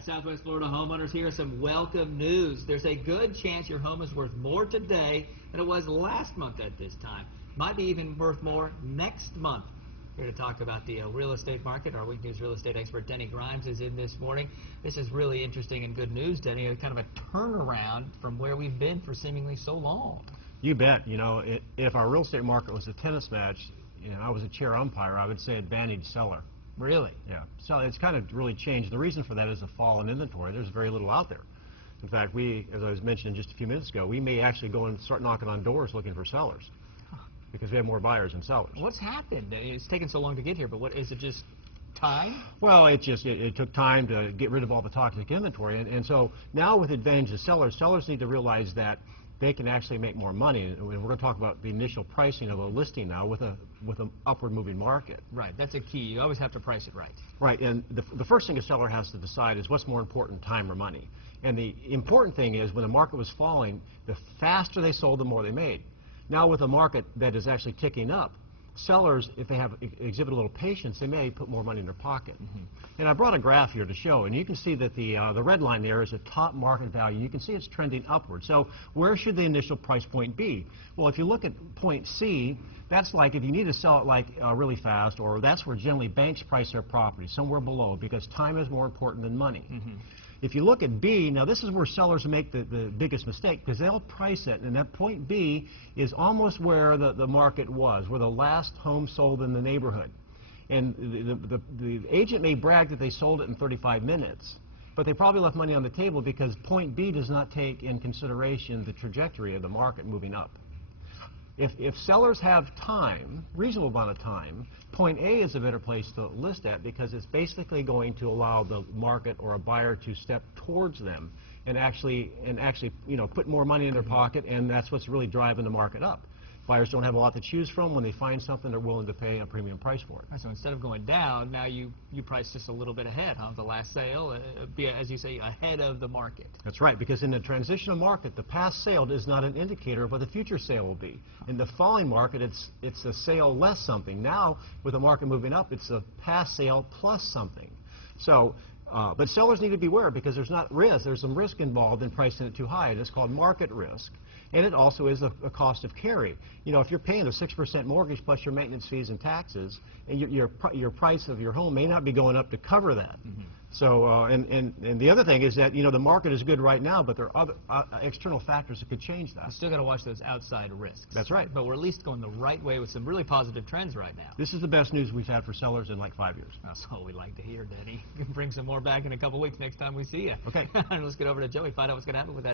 Southwest Florida homeowners, here is some welcome news. There's a good chance your home is worth more today than it was last month at this time. Might be even worth more next month. Here to talk about the real estate market, our Week News real estate expert Denny Grimes is in this morning. This is really interesting and good news, Denny. It's kind of a turnaround from where we've been for seemingly so long. You bet. You know, if our real estate market was a tennis match, I was a chair umpire, I would say advantage seller. Really? Yeah. So it's kind of really changed. The reason for that is the fall in inventory. There's very little out there. In fact, as I was mentioning just a few minutes ago, we may actually go and start knocking on doors looking for sellers because we have more buyers than sellers. What's happened? It's taken so long to get here, but what is it, just time? Well, it took time to get rid of all the toxic inventory, and so now with advantage of sellers need to realize that they can actually make more money. And we're going to talk about the initial pricing of a listing now with an upward moving market. Right, that's a key. You always have to price it right. Right, and the first thing a seller has to decide is what's more important, time or money. And the important thing is when the market was falling, the faster they sold, the more they made. Now with a market that is actually ticking up, sellers, if they exhibit a little patience, they may put more money in their pocket. And I brought a graph here to show, and you can see that the red line there is the top market value. You can see it's trending upward. So where should the initial price point be? Well, if you look at point C, that's like if you need to sell it like really fast, or that's where generally banks price their property, somewhere below, because time is more important than money. If you look at B, now this is where sellers make the biggest mistake, because they'll price it, and that point B is almost where the market was, where the last home sold in the neighborhood. And the agent may brag that they sold it in 35 minutes, but they probably left money on the table because point B does not take in consideration the trajectory of the market moving up. If sellers have time, reasonable amount of time, point A is a better place to list at because it's basically going to allow the market or a buyer to step towards them and actually put more money in their pocket, and that's what's really driving the market up. Buyers don't have a lot to choose from. When they find something, they're willing to pay a premium price for it. So instead of going down, now you price just a little bit ahead, huh? The last sale, be, as you say, ahead of the market. That's right, because in the transitional market, the past sale is not an indicator of what the future sale will be. In the falling market, it's a sale less something. Now, with the market moving up, it's a past sale plus something. So, but sellers need to beware because there's not risk. There's some risk involved in pricing it too high, and it's called market risk. And it also is a cost of carry. You know, if you're paying a 6% mortgage plus your maintenance fees and taxes, and your price of your home may not be going up to cover that. So, and the other thing is that, the market is good right now, but there are other external factors that could change that. You still got to watch those outside risks. That's right. But we're at least going the right way with some really positive trends right now. This is the best news we've had for sellers in like 5 years. That's what we like to hear, Denny. Bring some more back in a couple weeks next time we see you. Okay. Let's get over to Joey, find out what's going to happen with that.